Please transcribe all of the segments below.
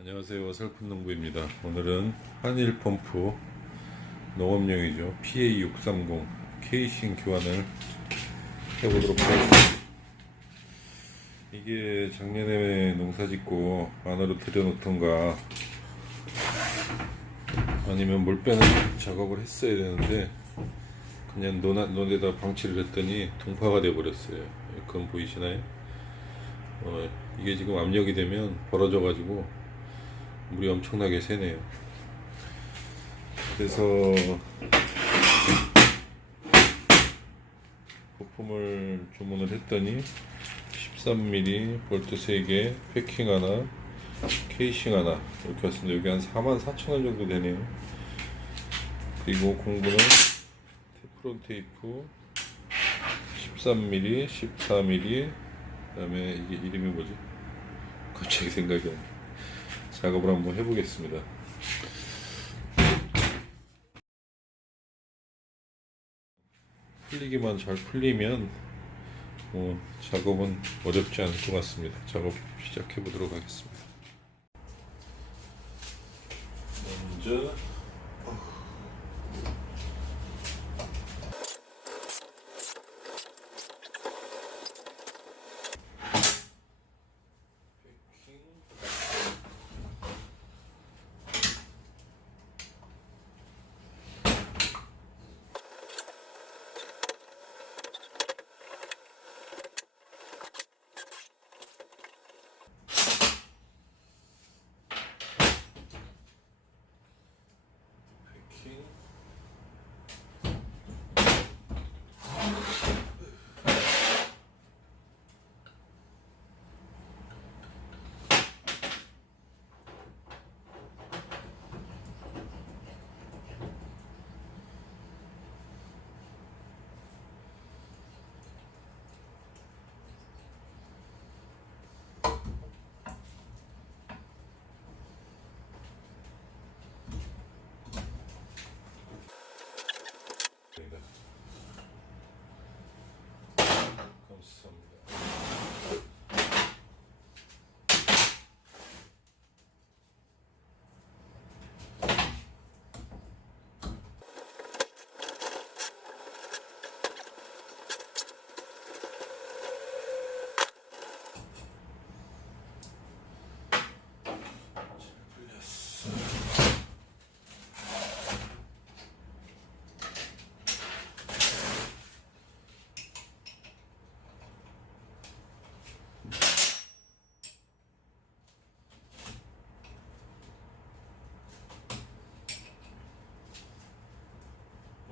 안녕하세요. 살품농부입니다. 오늘은 한일 펌프 농업용이죠. PA630 케이싱 교환을 해보도록 하겠습니다. 이게 작년에 농사짓고 안으로 들여놓던가 아니면 물 빼는 작업을 했어야 되는데 그냥 논에다 방치를 했더니 동파가 돼 버렸어요. 그건 보이시나요? 이게 지금 압력이 되면 벌어져 가지고 물이 엄청나게 새네요. 그래서 부품을 주문을 했더니 13mm 볼트 3개, 패킹 하나, 케이싱 하나 이렇게 왔습니다. 여기 한 44,000원 정도 되네요. 그리고 공구는 테프론 테이프 13mm, 14mm, 그 다음에 이게 이름이 뭐지? 갑자기 생각이 안 나. 작업을 한번 해보겠습니다. 풀리기만 잘 풀리면 작업은 어렵지 않을 것 같습니다. 작업 시작해 보도록 하겠습니다. 먼저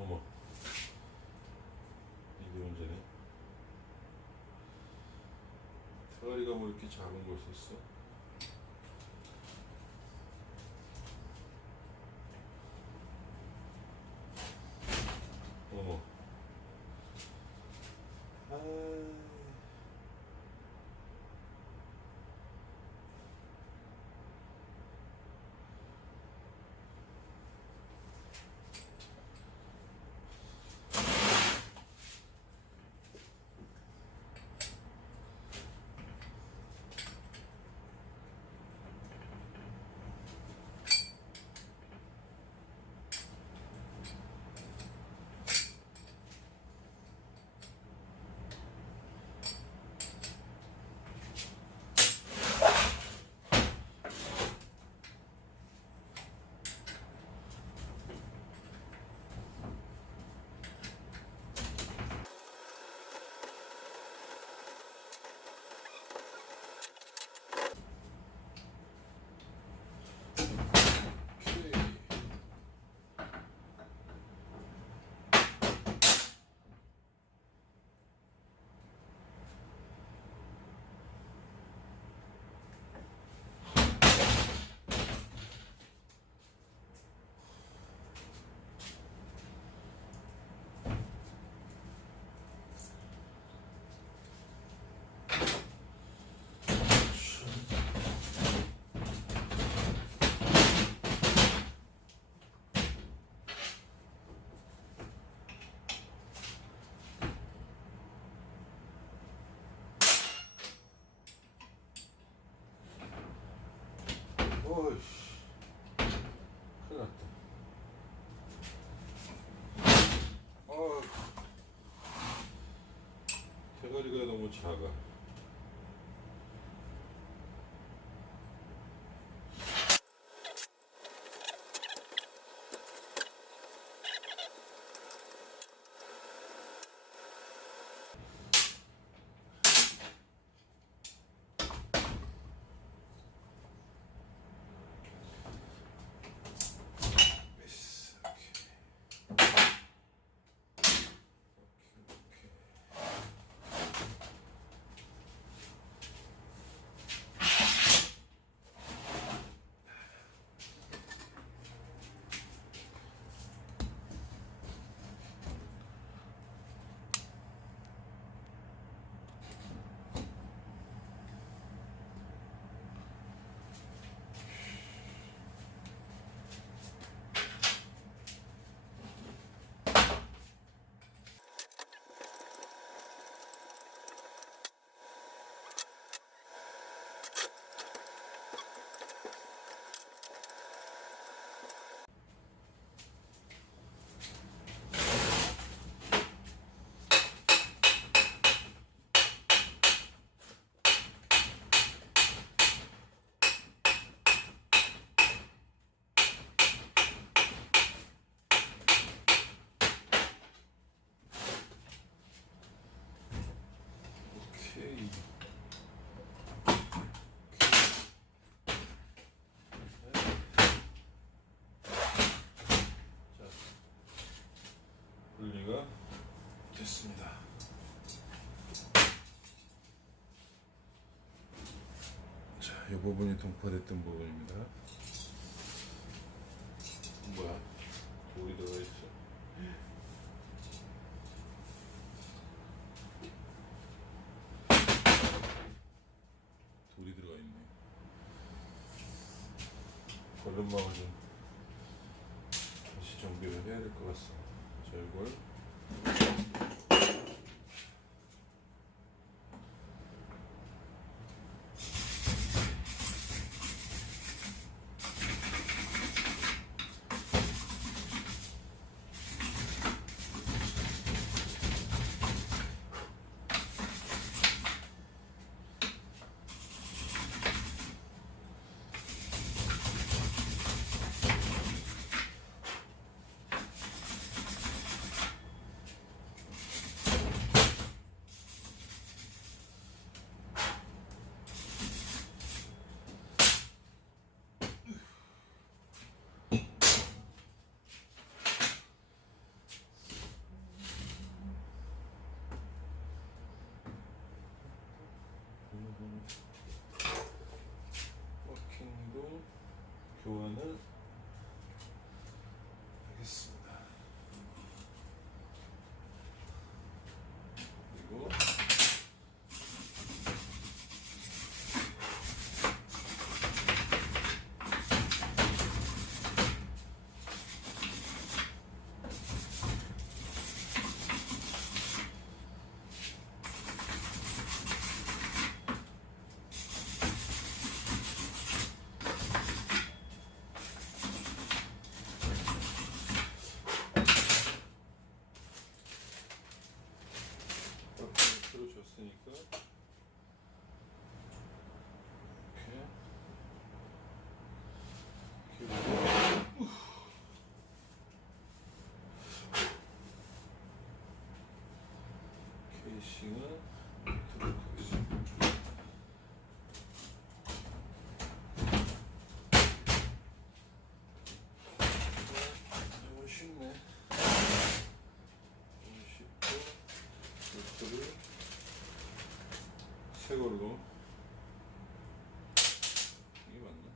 어머, 이게 문제네. 대가리가 뭐 이렇게 작은 거 있었어? 어머. 어이씨, 큰일 났다. 대가리가 너무 작아. 오케이. 자, 분리가 됐습니다. 자, 이 부분이 동파됐던 부분입니다. 뭐야? 돌이 들어가 있어. 돌이 들어가 있네. 걸음망을 좀 다시 정비를 해야 될 것 같습니다. 자, 이걸 워킹도 교환을 하겠습니다. 그리고 들어줬으니까 이렇게 케이싱은 넣도록 하겠습니다. 너무 쉽네. 너무 쉽고 이거를 새 걸로 이게 맞나?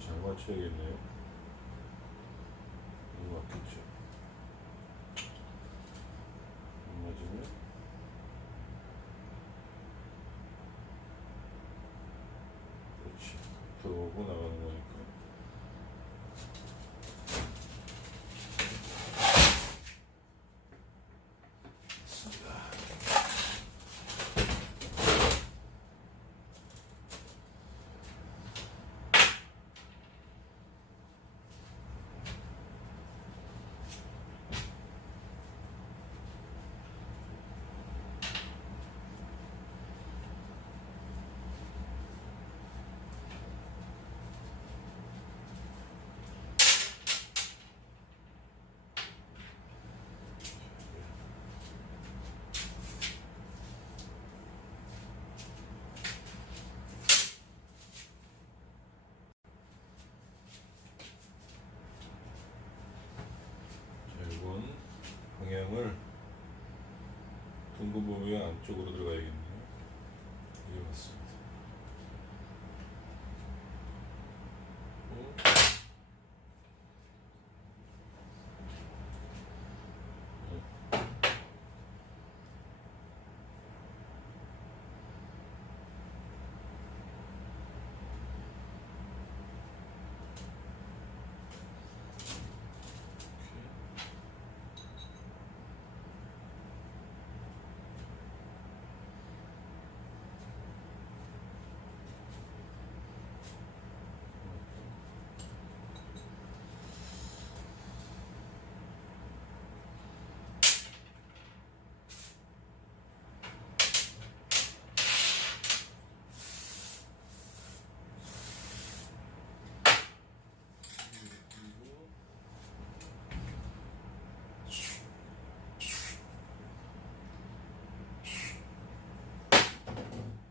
잘 맞춰야겠네요. 이거 맞겠죠? 안 맞으면 그렇지. 들어오고 나가는 거니까. 이건 방향을 둥근 범위 안쪽으로 들어가야겠네요. 이게 맞습니다.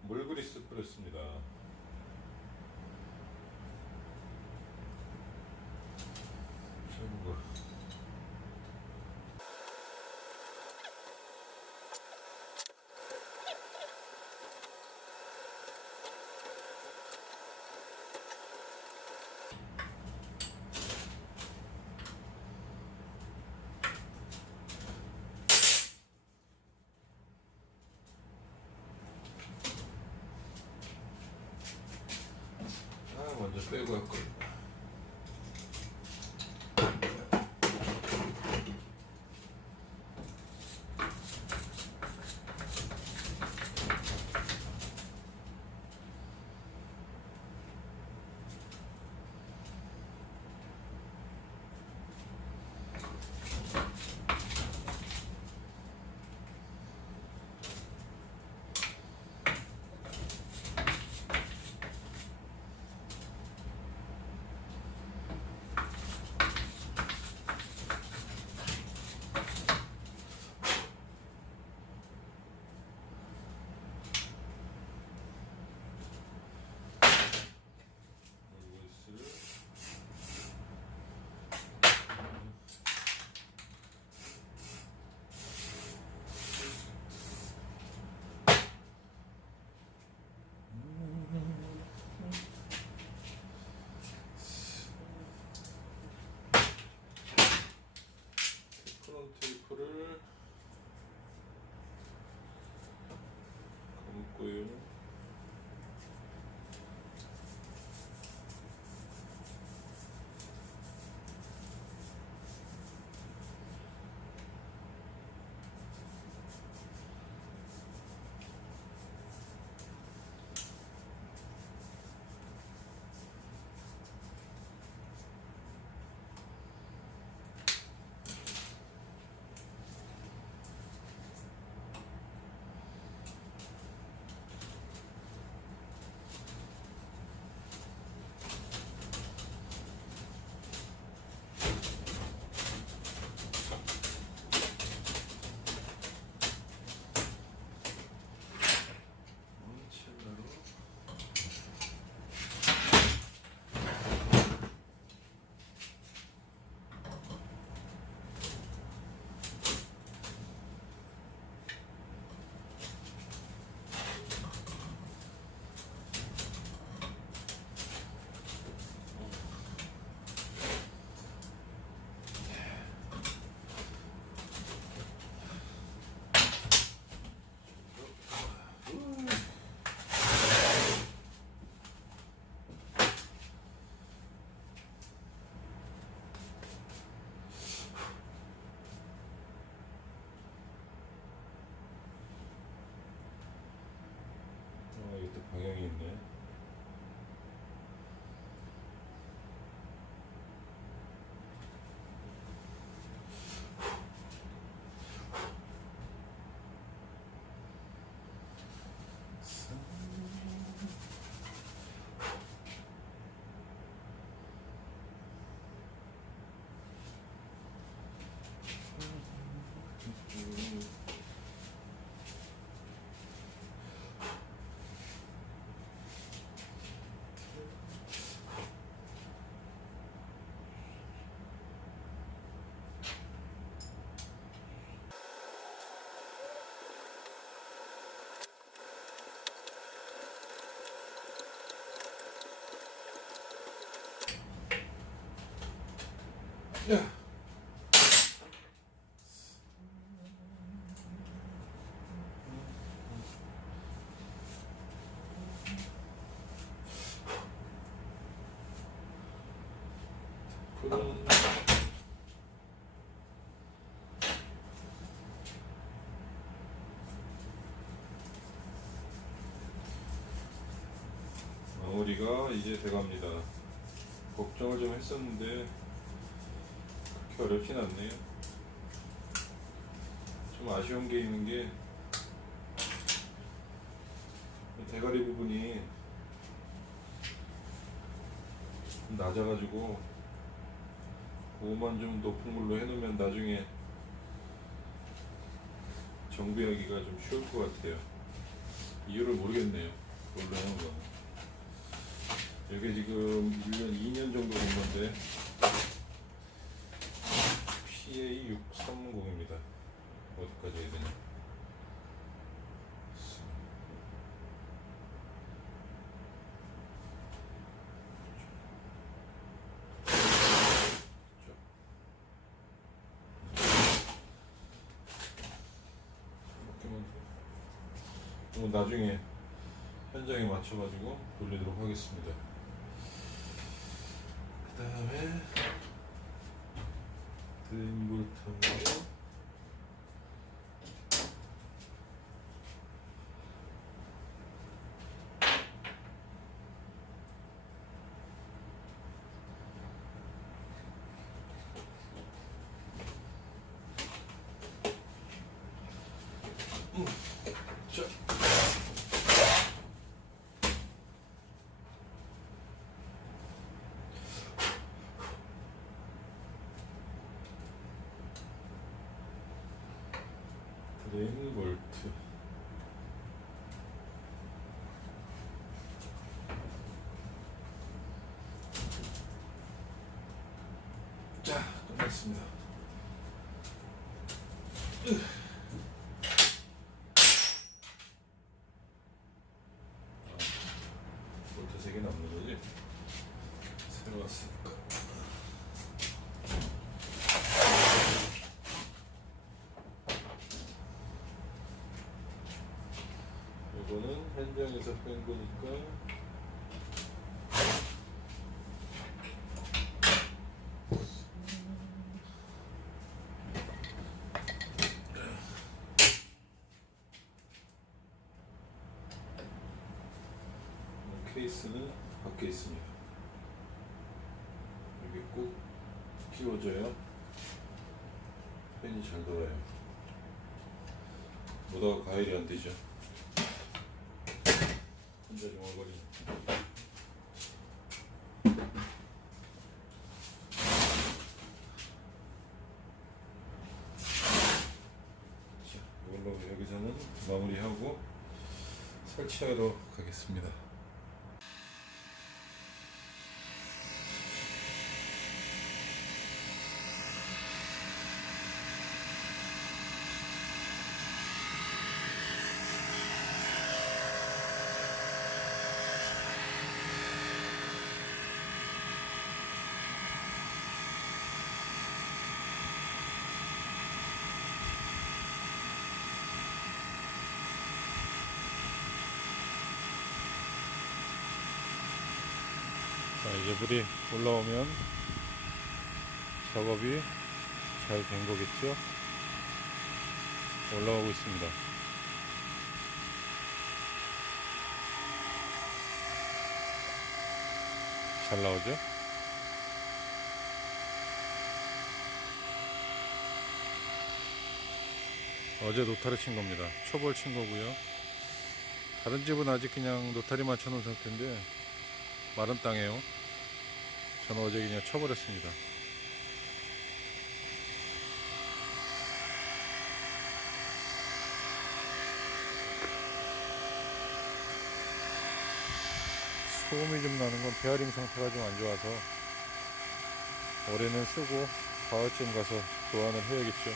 물그리스 뿌렸습니다. 참고. 먼저 빼고 할 거예요. 테이프를 감고요. 야. 그럼 마무리가 이제 돼갑니다. 걱정을 좀 했었는데 그렇게 어렵진 않네요. 좀 아쉬운 게 있는 게 대가리 부분이 좀 낮아가지고 그거만 좀 높은 걸로 해놓으면 나중에 정비하기가 좀 쉬울 것 같아요. 이유를 모르겠네요. 그걸로 해놓은 거는. 이게 지금 1년, 2년 정도 된 건데 PA630입니다. 어디까지 해야 되냐? 이건 나중에 현장에 맞춰가지고 돌리도록 하겠습니다. 그 다음에 드림볼트하고 자. 드레인볼트. 자, 끝났습니다. 볼트 3개 남는 거지? 새로 왔으니까. 이거는 현장에서 뺀 거니까 케이스는 밖에 있습니다. 여기 꼭 끼워줘야 팬이 잘 돌아요. 보다가 가열이 안 되죠. 혼자 중얼거리는. 자, 이걸로 여기서는 마무리하고 설치하러 가겠습니다. 자, 이제 물이 올라오면 작업이 잘 된 거겠죠? 올라오고 있습니다. 잘 나오죠? 어제 노타리 친 겁니다. 초벌 친 거고요. 다른 집은 아직 그냥 노타리 맞춰 놓은 상태인데 마른 땅이에요. 저는 어제 그냥 쳐버렸습니다. 소음이 좀 나는 건 베어링 상태가 좀 안 좋아서 올해는 쓰고 가을쯤 가서 교환을 해야겠죠.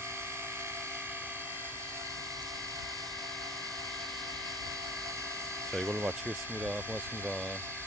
자, 이걸로 마치겠습니다. 고맙습니다.